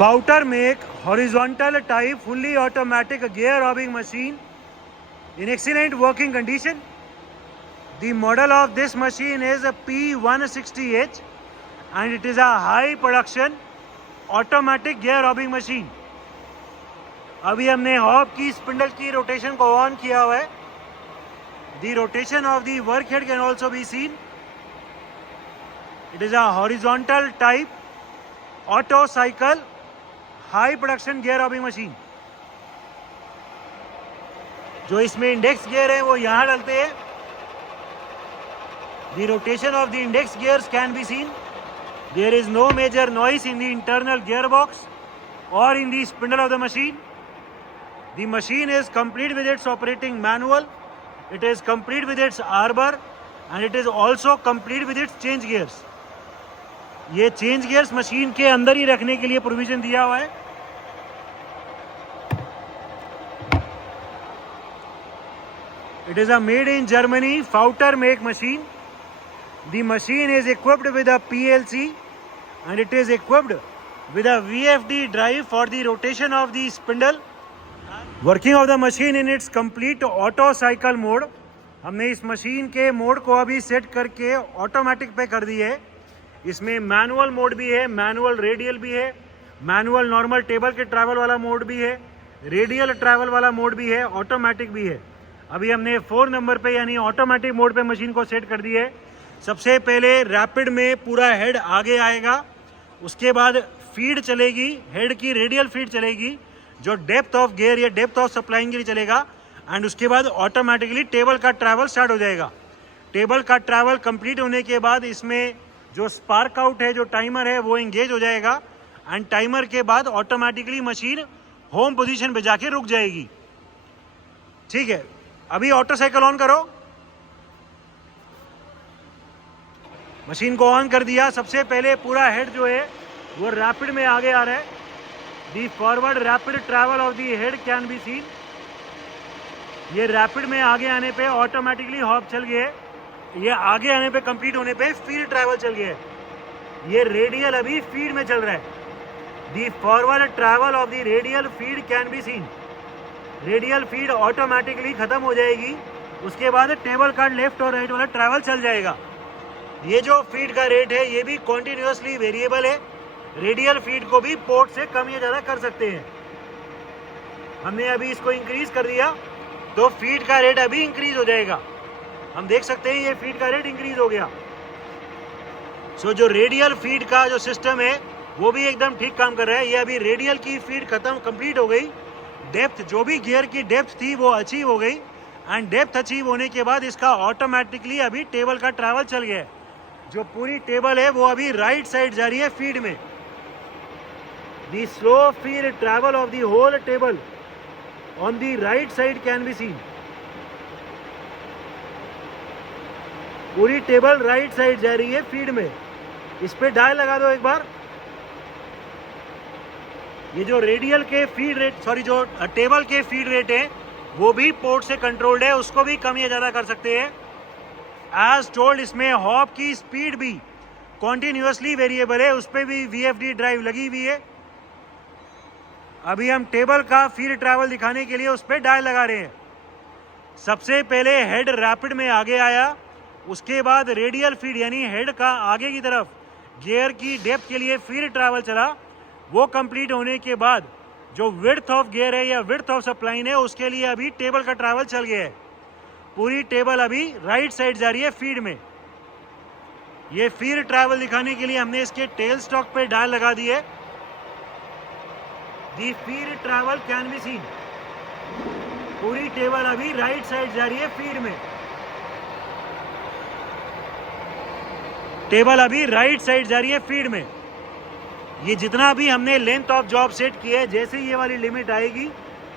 Fouter make horizontal type fully automatic gear robbing machine in excellent working condition. The model of this machine is a P160H and it is a high production automatic gear robbing machine. अभी हमने hob की spindle की rotation को on किया हुआ है. The rotation of the work head can also be seen. It is a horizontal type auto cycle high production gear robbing machine. जो इसमें इंडेक्स गियर है वो यहाँ डलते हैं. The rotation of the index gears can be seen. There is no major noise in the internal gearbox or in the spindle of the machine. The machine is complete with its operating manual. It is complete with its arbor and it is also complete with its change gears. ये change gears machine के अंदर ही रखने के लिए provision दिया हुआ है. It is a made in Germany Fouter make machine. The machine is equipped with a PLC and it is equipped with a VFD drive for the rotation of the spindle. Working of the machine in its complete auto cycle mode. हमने इस machine के mode को अभी set करके automatic पे कर दी है. इसमें मैनुअल मोड भी है, मैनुअल रेडियल भी है, मैनुअल नॉर्मल टेबल के ट्रैवल वाला मोड भी है, रेडियल ट्रैवल वाला मोड भी है, ऑटोमेटिक भी है. अभी हमने 4 नंबर पे यानी ऑटोमेटिक मोड पे मशीन को सेट कर दी है. सबसे पहले रैपिड में पूरा हेड आगे आएगा, उसके बाद फीड चलेगी, हेड की रेडियल फीड चलेगी जो डेप्थ ऑफ गियर या डेप्थ ऑफ सप्लाइंग के लिए चलेगा. एंड उसके बाद ऑटोमेटिकली टेबल का ट्रैवल स्टार्ट हो जाएगा. टेबल का ट्रैवल कंप्लीट होने के बाद इसमें जो स्पार्क आउट है, जो टाइमर है, वो एंगेज हो जाएगा. एंड टाइमर के बाद ऑटोमेटिकली मशीन होम पोजीशन पे जाके रुक जाएगी. ठीक है, अभी ऑटो साइकिल ऑन करो. मशीन को ऑन कर दिया. सबसे पहले पूरा हेड जो है वो रैपिड में आगे आ रहा है. The forward rapid travel of the head can be seen. ये रैपिड में आगे आने पे ऑटोमेटिकली हॉब चल गया है. ये आगे आने पे कंप्लीट होने पे फीड ट्रैवल चल गया है. ये रेडियल अभी फीड में चल रहा है. The forward travel of the radial feed can be seen. Radial feed automatically खत्म हो जाएगी. उसके बाद टेबल का लेफ्ट और राइट वाला ट्रैवल चल जाएगा. ये जो फीड का रेट है ये भी कॉन्टिन्यूसली वेरिएबल है. रेडियल फीड को भी पोर्ट से कम या ज़्यादा कर सकते हैं. हमने अभी इसको इंक्रीज कर दिया तो फीड का रेट अभी इंक्रीज हो जाएगा. हम देख सकते हैं ये फीड का रेट इंक्रीज हो गया. सो जो रेडियल फीड का जो सिस्टम है वो भी एकदम ठीक काम कर रहा है. ये अभी रेडियल की फीड खत्म कंप्लीट हो गई. डेप्थ जो भी गियर की डेप्थ थी वो अचीव हो गई. एंड डेप्थ अचीव होने के बाद इसका ऑटोमेटिकली अभी टेबल का ट्रैवल चल गया है. जो पूरी टेबल है वो अभी राइट साइड जा रही है फीड में. The slow feed travel of the whole table on the right side can be seen. पूरी टेबल राइट साइड जा रही है फीड में. इस पे डायल लगा दो एक बार. ये जो रेडियल के फीड रेट जो टेबल के फीड रेट है वो भी पोर्ट से कंट्रोल्ड है. उसको भी कम या ज़्यादा कर सकते हैं. एज टोल्ड इसमें हॉब की स्पीड भी कॉन्टिन्यूसली वेरिएबल है. उस पर भी VFD ड्राइव लगी हुई है. अभी हम टेबल का फीड ट्रैवल दिखाने के लिए उस पर डायल लगा रहे हैं. सबसे पहले हेड रैपिड में आगे आया. उसके बाद रेडियल फीड यानी हेड का आगे की तरफ गियर की डेप्थ के लिए फीड ट्रैवल चला. वो कंप्लीट होने के बाद जो विड्थ ऑफ गियर है या विड्थ ऑफ सप्लाइन है उसके लिए अभी टेबल का ट्रैवल चल गया है. पूरी टेबल अभी राइट साइड जा रही है फीड में. ये फीड ट्रैवल दिखाने के लिए हमने इसके टेल स्टॉक पे डायल लगा दी है. दी feed travel can be seen. पूरी टेबल अभी राइट साइड जा रही है फीड में. टेबल अभी राइट साइड जा रही है फीड में. ये जितना भी हमने लेंथ ऑफ जॉब सेट की है, जैसे ये वाली लिमिट आएगी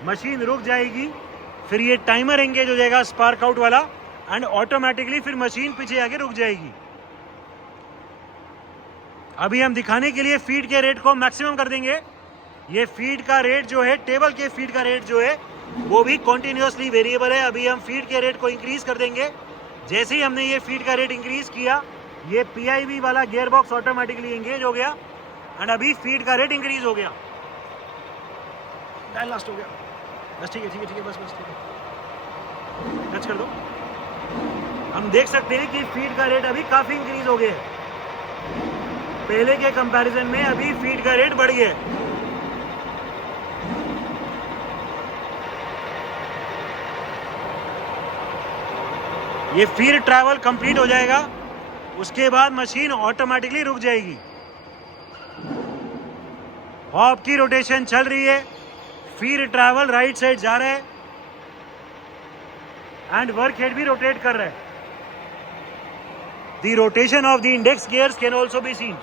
मशीन रुक जाएगी. फिर ये टाइमर एंगेज हो जाएगा स्पार्क आउट वाला एंड ऑटोमेटिकली फिर मशीन पीछे आके रुक जाएगी. अभी हम दिखाने के लिए फीड के रेट को मैक्सिमम कर देंगे. ये फीड का रेट जो है, टेबल के फीड का रेट जो है वो भी कॉन्टिन्यूसली वेरिएबल है. अभी हम फीड के रेट को इंक्रीज कर देंगे. जैसे ही हमने ये फीड का रेट इंक्रीज किया ये PIV वाला गियर बॉक्स ऑटोमेटिकली एंगेज हो गया एंड अभी फीड का रेट इंक्रीज हो गया. डायल लास्ट हो गया। बस ठीक है बस ठीक है, टच कर दो। हम देख सकते हैं कि फीड का रेट अभी काफ़ी इंक्रीज हो गया है, पहले के कंपैरिजन में अभी फीड का रेट बढ़ गया है। ये फीड ट्रैवल कंप्लीट हो जाएगा, उसके बाद मशीन ऑटोमेटिकली रुक जाएगी। हॉब की रोटेशन चल रही है, फीड ट्रैवल राइट साइड जा रहा है एंड वर्क हेड भी रोटेट कर रहा है। The rotation of the index gears can also be seen.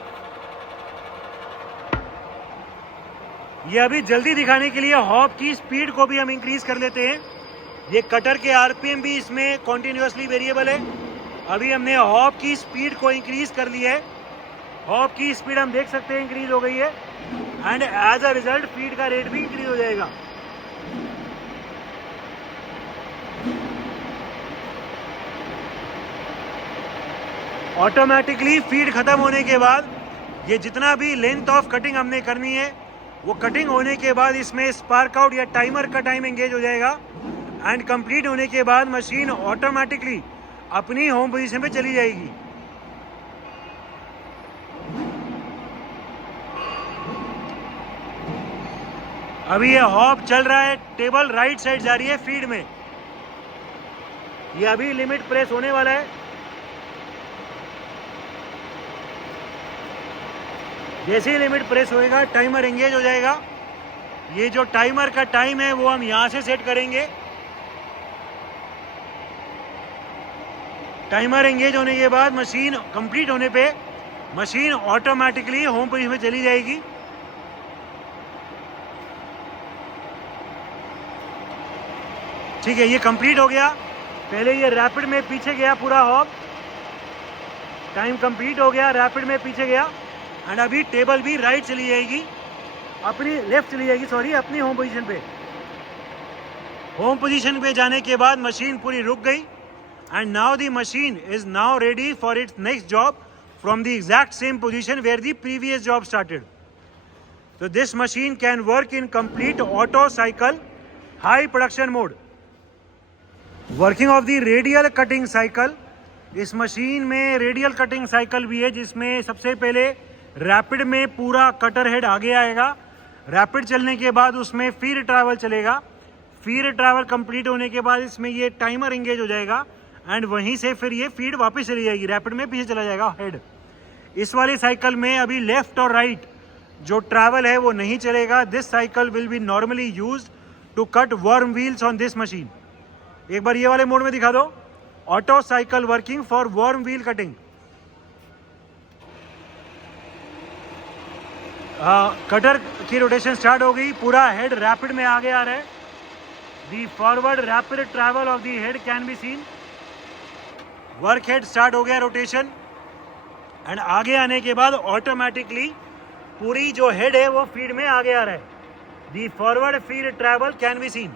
ये अभी जल्दी दिखाने के लिए हॉब की स्पीड को भी हम इंक्रीज कर लेते हैं। ये कटर के आरपीएम भी इसमें कॉन्टिन्यूसली वेरिएबल है। अभी हमने हॉब की स्पीड को इंक्रीज कर लिया है, हॉब की स्पीड हम देख सकते हैं इंक्रीज हो गई है and as a result feed का रेट भी इंक्रीज हो जाएगा। ऑटोमेटिकली फीड खत्म होने के बाद ये जितना भी लेंथ ऑफ कटिंग हमने करनी है वो कटिंग होने के बाद इसमें स्पार्क आउट या टाइमर का टाइम एंगेज हो जाएगा एंड कंप्लीट होने के बाद मशीन ऑटोमेटिकली अपनी होम पोजीशन पे चली जाएगी। अभी ये हॉब चल रहा है, टेबल राइट साइड जा रही है फीड में। ये अभी लिमिट प्रेस होने वाला है। जैसे ही लिमिट प्रेस होएगा टाइमर एंगेज हो जाएगा। ये जो टाइमर का टाइम है वो हम यहां से सेट करेंगे। टाइमर एंगेज होने के बाद मशीन कंप्लीट होने पे मशीन ऑटोमेटिकली होम पोजीशन में चली जाएगी। ठीक है, ये कंप्लीट हो गया। पहले ये रैपिड में पीछे गया पूरा हॉब, टाइम कंप्लीट हो गया, रैपिड में पीछे गया एंड अभी टेबल भी राइट चली जाएगी, अपनी लेफ्ट चली जाएगी, सॉरी, अपनी होम पोजीशन पे। होम पोजीशन पे जाने के बाद मशीन पूरी रुक गई and now the machine is now ready for its next job from the exact same position where the previous job started. So this machine can work in complete auto cycle high production mode. Working of the radial cutting cycle, इस machine में radial cutting cycle भी है जिसमें सबसे पहले rapid में पूरा cutter head आगे आएगा। रैपिड चलने के बाद उसमें फीड ट्रैवल चलेगा। फीड ट्रैवल कंप्लीट होने के बाद इसमें ये टाइमर एंगेज हो जाएगा एंड वहीं से फिर ये फीड वापस चली जाएगी, रैपिड में पीछे चला जाएगा हेड। इस वाली साइकिल में अभी लेफ्ट और राइट जो ट्रैवल है वो नहीं चलेगा। This cycle will be normally used to cut worm wheels on this machine. एक बार ये वाले मोड में दिखा दो, auto cycle working for worm wheel cutting. Cutter की रोटेशन स्टार्ट हो गई, पूरा हेड रैपिड में आगे आ रहा है। The forward rapid travel of the head can be seen. Work head start हो गया रोटेशन एंड आगे आने के बाद ऑटोमेटिकली पूरी जो हेड है वो फीड में आगे आ रहा है। The forward feed travel can be seen.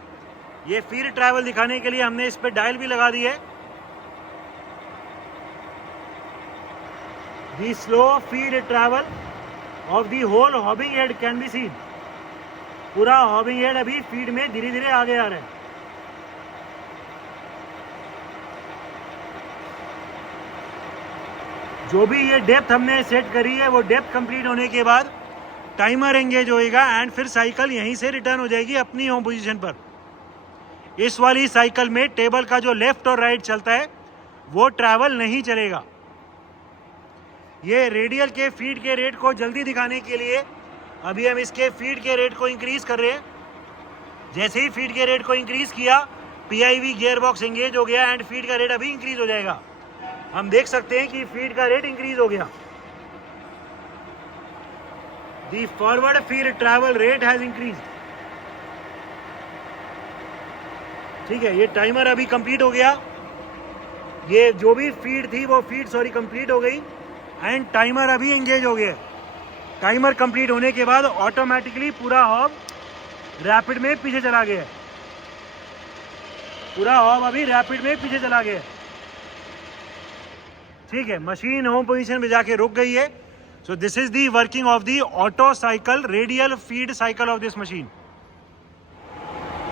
ये फीड ट्रैवल दिखाने के लिए हमने इस पे डायल भी लगा दी है। The slow feed travel of the whole hobbing head can be seen. पूरा हॉबिंग हेड अभी फीड में धीरे धीरे आगे आ रहा है। जो भी ये डेप्थ हमने सेट करी है वो डेप्थ कंप्लीट होने के बाद टाइमर एंगेज होएगा एंड फिर साइकिल यहीं से रिटर्न हो जाएगी अपनी होम पोजीशन पर। इस वाली साइकिल में टेबल का जो लेफ्ट और राइट चलता है वो ट्रैवल नहीं चलेगा। ये रेडियल के फीड के रेट को जल्दी दिखाने के लिए अभी हम इसके फीड के रेट को इंक्रीज कर रहे हैं। जैसे ही फीड के रेट को इंक्रीज किया PIV गियर बॉक्स एंगेज हो गया एंड फीड का रेट अभी इंक्रीज हो जाएगा। हम देख सकते हैं कि फीड का रेट इंक्रीज हो गया। The forward feed travel rate has increase. ठीक है, ये टाइमर अभी कंप्लीट हो गया। ये जो भी फीड थी वो फीड कंप्लीट हो गई एंड टाइमर अभी एंगेज हो गया। टाइमर कंप्लीट होने के बाद ऑटोमेटिकली पूरा हॉब रैपिड में पीछे चला गया। पूरा हॉब अभी रैपिड में पीछे चला गया। ठीक है, मशीन होम पोजीशन में जाके रुक गई है। So this is the working of the auto cycle radial feed cycle of this machine.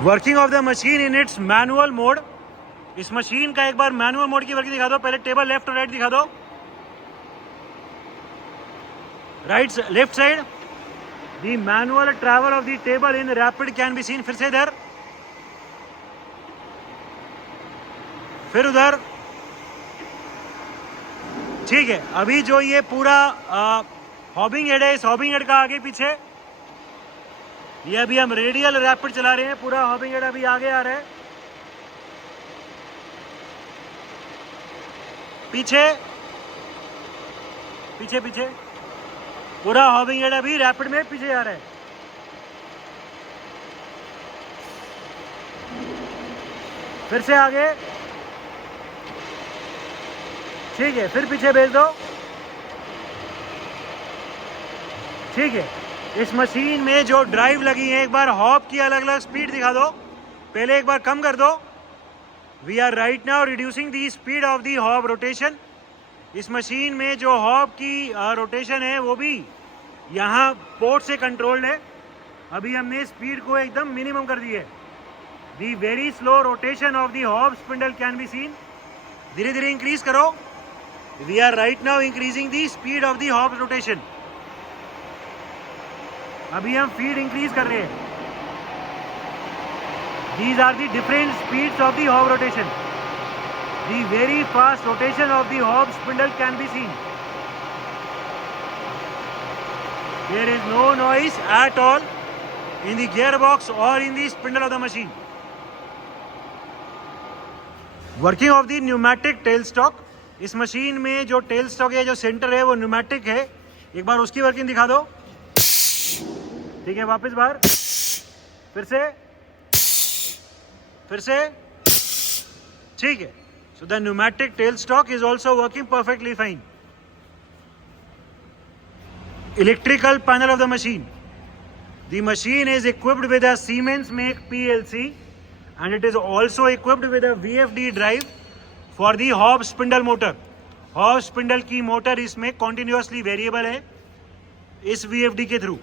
Working of the machine in its manual mode. इस मशीन का एक बार मैनुअल मोड की वर्किंग दिखा दो। पहले टेबल लेफ्ट और राइट दिखा दो। Right left side the manual travel of the table in rapid can be scene. फिर से इधर, फिर उधर। ठीक है, अभी जो ये पूरा हॉबिंग हेड है, इस हॉबिंग हेड का आगे पीछे, ये अभी हम रेडियल रैपिड चला रहे हैं। पूरा हॉबिंग हेड अभी आगे आ रहा है, पीछे पीछे पीछे। पूरा हॉबिंग हेड अभी रैपिड में पीछे आ रहा है। फिर से आगे, ठीक है, फिर पीछे भेज दो। ठीक है, इस मशीन में जो ड्राइव लगी है, एक बार हॉब की अलग अलग स्पीड दिखा दो। पहले एक बार कम कर दो। We are right now reducing the speed of the hob rotation. इस मशीन में जो हॉब की रोटेशन है वो भी यहाँ पोर्ट से कंट्रोल्ड है। अभी हमने स्पीड को एकदम मिनिमम कर दी है। The very slow rotation of the hob spindle can be seen. धीरे धीरे इंक्रीज करो। We are right now increasing the speed of the hob rotation. अभी हम फीड इंक्रीज कर रहे हैं। These are the different speeds of the hob rotation. The very fast rotation of the hob spindle can be seen. There is no noise at all in the gearbox or in the spindle of the machine. Working of the pneumatic tailstock. इस machine में जो tell stock है, जो centre है, वो pneumatic है। एक बार उसकी वर्किंग दिखा दो। ठीक है, वापस बाहर, फिर से, फिर से। ठीक है, so the pneumatic tell stock is also working perfectly fine. Electrical panel of the machine. The machine is equipped with a Siemens make PLC and it is also equipped with a VFD drive for the hob spindle motor. Hob spindle की motor इसमें continuously variable है इस VFD के through.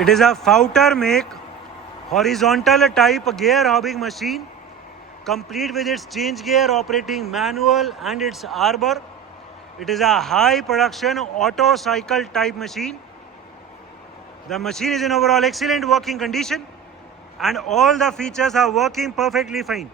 It is a Pfauter make horizontal type gear hobbing machine complete with its change gear operating manual and its arbor. It is a high production auto cycle type machine. The machine is in overall excellent working condition and all the features are working perfectly fine.